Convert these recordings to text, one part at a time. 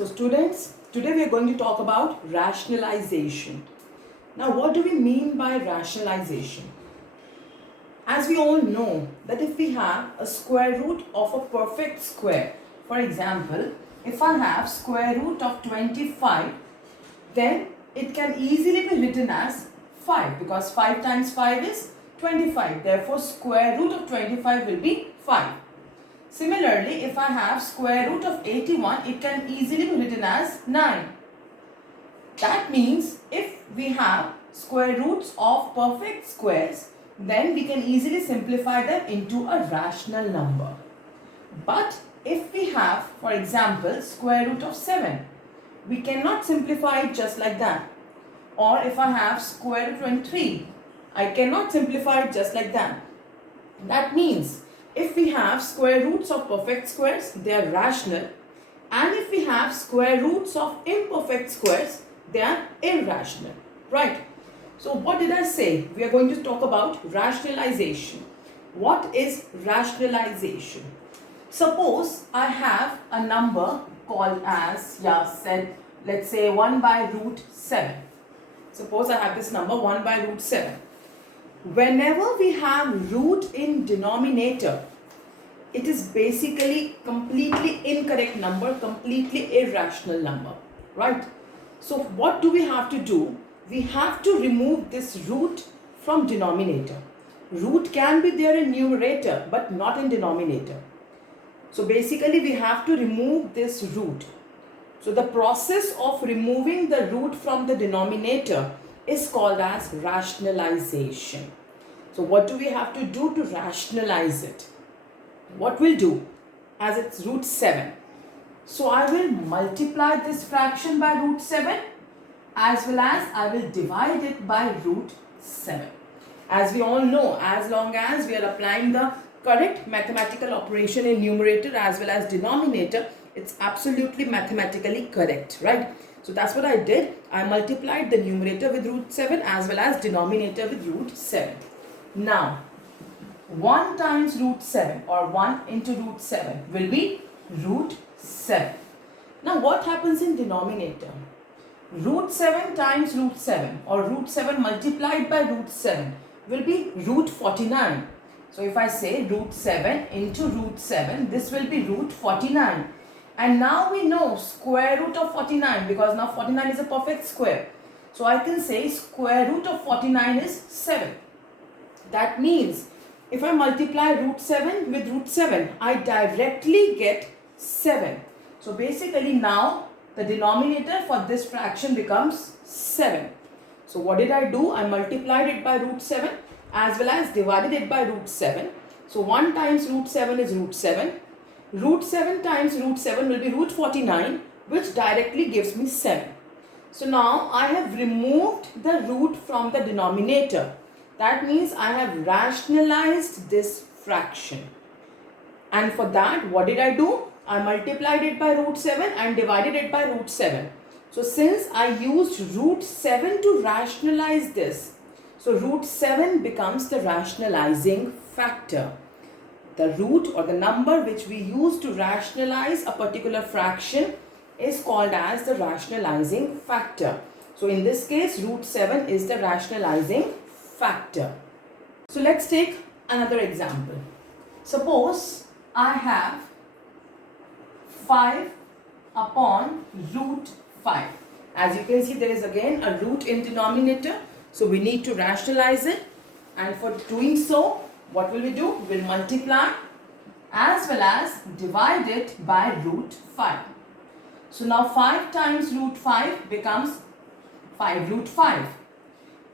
So students, today we are going to talk about rationalization. Now what do we mean by rationalization? As we all know that if we have a square root of a perfect square, for example, if I have square root of 25, then it can easily be written as 5 because 5 times 5 is 25. Therefore, square root of 25 will be 5. Similarly, if I have square root of 81, it can easily be written as 9. That means if we have square roots of perfect squares, then we can easily simplify them into a rational number. But if we have, for example, square root of 7, we cannot simplify it just like that. Or if I have square root of 23, I cannot simplify it just like that. That means if we have square roots of perfect squares, they are rational. And if we have square roots of imperfect squares, they are irrational. Right? So what did I say? We are going to talk about rationalization. What is rationalization? Suppose I have a number called as, let's say 1 by root 7. Suppose I have this number 1 by root 7. Whenever we have root in denominator, it is basically completely incorrect number, completely irrational number, right? So what do we have to do? We have to remove this root from denominator. Root can be there in numerator but not in denominator. So basically we have to remove this root. So the process of removing the root from the denominator is called as rationalization. So what do we have to do to rationalize it? What we'll do, as it's root 7. So I will multiply this fraction by root 7 as well as I will divide it by root 7. As we all know, as long as we are applying the correct mathematical operation in numerator as well as denominator, it's absolutely mathematically correct, right? So that's what I did. I multiplied the numerator with root 7 as well as denominator with root 7. Now, 1 times root 7 or 1 into root 7 will be root 7. Now what happens in denominator? Root 7 times root 7 or root 7 multiplied by root 7 will be root 49. So if I say root 7 into root 7, this will be root 49. And now we know square root of 49 because now 49 is a perfect square. So I can say square root of 49 is 7. That means if I multiply root 7 with root 7, I directly get 7. So basically now the denominator for this fraction becomes 7. So what did I do? I multiplied it by root 7 as well as divided it by root 7. So 1 times root 7 is root 7. Root 7 times root 7 will be root 49, which directly gives me 7. So now I have removed the root from the denominator. That means I have rationalized this fraction. And for that, what did I do? I multiplied it by root 7 and divided it by root 7. So since I used root 7 to rationalize this, so root 7 becomes the rationalizing factor. The root or the number which we use to rationalize a particular fraction is called as the rationalizing factor. So in this case, root 7 is the rationalizing factor. So let's take another example. Suppose I have 5 upon root 5. As you can see, there is again a root in denominator. So we need to rationalize it. And for doing so, what will we do? We'll multiply as well as divide it by root 5. So now 5 times root 5 becomes 5 root 5.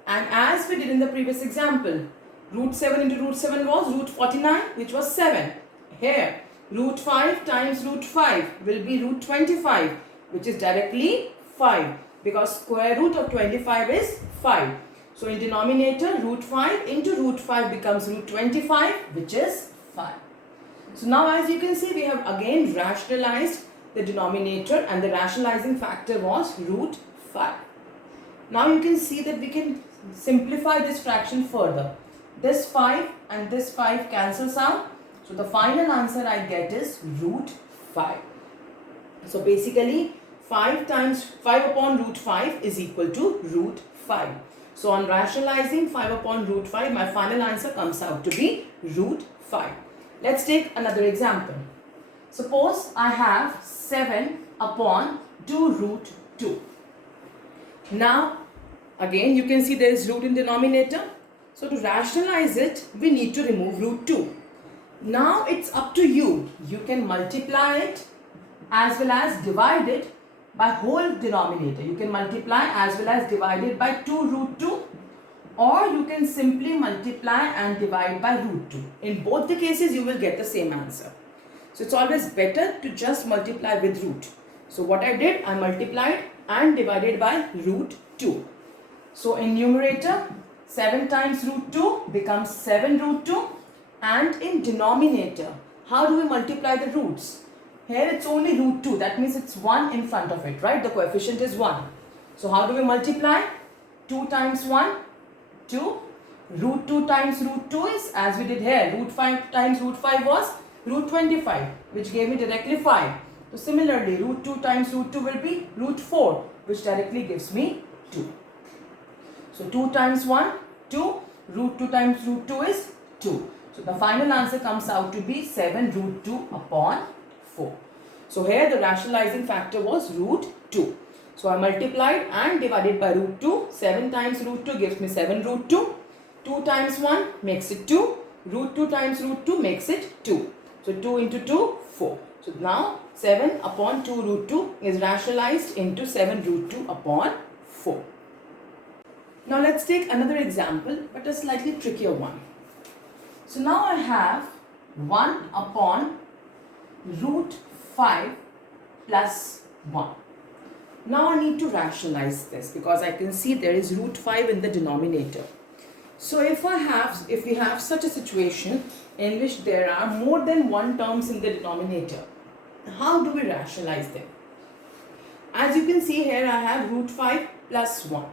And as we did in the previous example, root 7 into root 7 was root 49, which was 7. Here, root 5 times root 5 will be root 25, which is directly 5, because square root of 25 is 5. So in denominator, root 5 into root 5 becomes root 25, which is 5. So now as you can see, we have again rationalized the denominator and the rationalizing factor was root 5. Now you can see that we can simplify this fraction further. This 5 and this 5 cancels out. So the final answer I get is root 5. So basically 5 upon root 5 is equal to root 5. So on rationalizing 5 upon root 5, my final answer comes out to be root 5. Let's take another example. Suppose I have 7 upon 2 root 2. Now, again you can see there is root in denominator. So to rationalize it, we need to remove root 2. Now it's up to you. You can multiply it as well as divide it by whole denominator. You can multiply as well as divide it by 2 root 2, or you can simply multiply and divide by root 2. In both the cases, you will get the same answer. So it's always better to just multiply with root. So what I did, I multiplied and divided by root 2. So in numerator, 7 times root 2 becomes 7 root 2. And in denominator, how do we multiply the roots? Here it's only root 2. That means it's 1 in front of it, right? The coefficient is 1. So how do we multiply? 2 times 1, 2. Root 2 times root 2 is, as we did here, root 5 times root 5 was root 25, which gave me directly 5. So similarly, root 2 times root 2 will be root 4, which directly gives me 2. So 2 times 1, 2. Root 2 times root 2 is 2. So the final answer comes out to be 7 root 2 upon 4. So here the rationalizing factor was root 2. So I multiplied and divided by root 2. 7 times root 2 gives me 7 root 2. 2 times 1 makes it 2. Root 2 times root 2 makes it 2. So 2 into 2, 4. So now 7 upon 2 root 2 is rationalized into 7 root 2 upon 4. Now let's take another example, but a slightly trickier one. So now I have 1 upon root 5 plus 1. Now I need to rationalize this because I can see there is root 5 in the denominator. So if we have such a situation in which there are more than one terms in the denominator, how do we rationalize them? As you can see here, I have root 5 plus 1.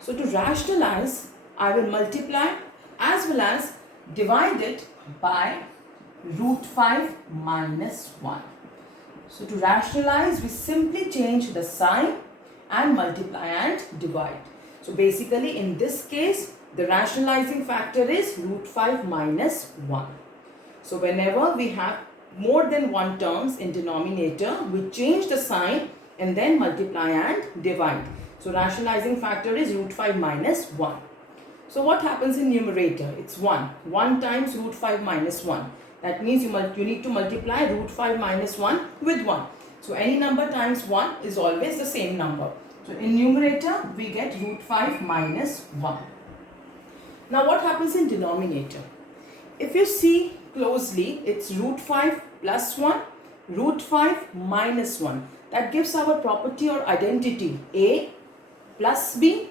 So to rationalize, I will multiply as well as divide it by root 5 minus 1. So to rationalize, we simply change the sign and multiply and divide. So basically in this case, the rationalizing factor is root 5 minus 1. So whenever we have more than one terms in denominator, we change the sign and then multiply and divide. So rationalizing factor is root 5 minus 1. So what happens in numerator? It's 1. 1 times root 5 minus 1. That means you need to multiply root 5 minus 1 with 1. So any number times 1 is always the same number. So in numerator, we get root 5 minus 1. Now what happens in denominator? If you see closely, it's root 5 plus 1, root 5 minus 1. That gives our property or identity A plus B,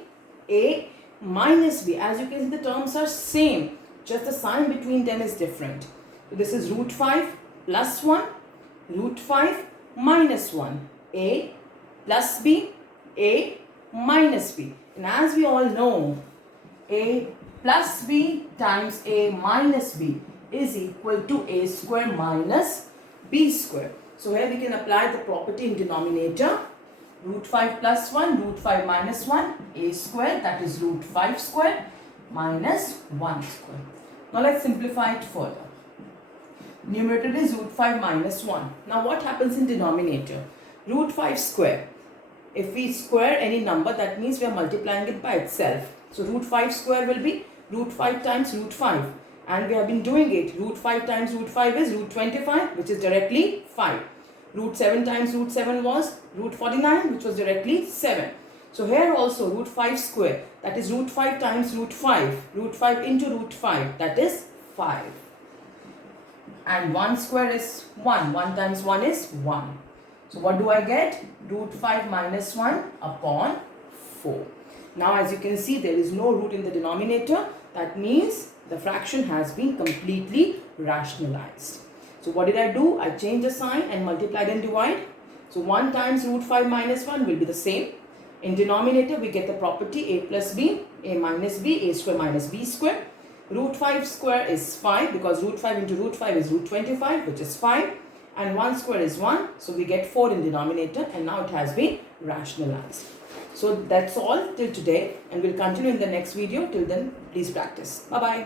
A minus B. As you can see, the terms are same, just the sign between them is different. So this is root 5 plus 1, root 5 minus 1, A plus B, A minus B. And as we all know, A plus B times A minus B is equal to A square minus B square. So here we can apply the property in denominator. Root 5 plus 1, root 5 minus 1, A square, that is root 5 square minus 1 square. Now let's simplify it further. Numerator is root 5 minus 1. Now what happens in denominator? Root 5 square. If we square any number, that means we are multiplying it by itself. So root 5 square will be root 5 times root 5. And we have been doing it. Root 5 times root 5 is root 25, which is directly 5. Root 7 times root 7 was root 49, which was directly 7. So here also root 5 square, that is root 5 times root 5. Root 5 into root 5, that is 5. And 1 square is 1. 1 times 1 is 1. So what do I get? Root 5 minus 1 upon 4. Now as you can see, there is no root in the denominator. That means the fraction has been completely rationalized. So what did I do? I changed the sign and multiplied and divide. So 1 times root 5 minus 1 will be the same. In denominator, we get the property A plus B, A minus B, A square minus B square. Root 5 square is 5 because root 5 into root 5 is root 25, which is 5. and 1 square is 1, so we get 4 in denominator, and now it has been rationalized. So that's all till today, and we'll continue in the next video. Till then, please practice. Bye-bye.